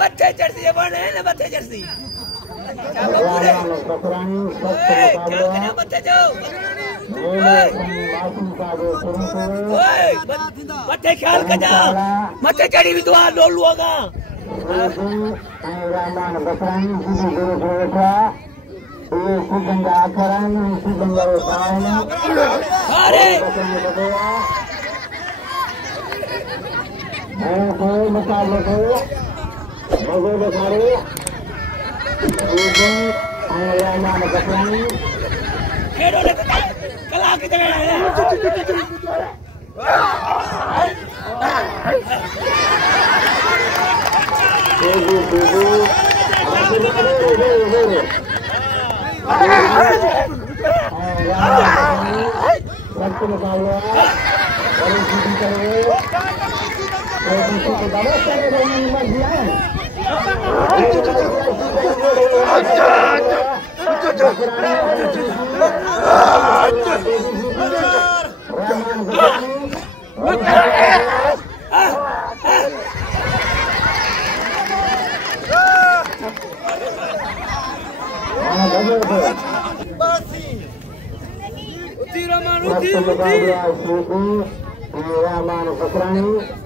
बच्चे जर्सी बने ना बच्चे जर्सी बच्चे जाओ मथे ख्याल कर जा मथे चढ़ी भी दुआ लो लूंगा रहमान बखरानी सीधी गुरु छोड़ा ये सुगंधा करानी सुगंधा उठाने अरे कोई मुकाबले को मगो बखारे ये रहमान बखरानी खेड़ो ने कला की जगह है Rehman Bakhrani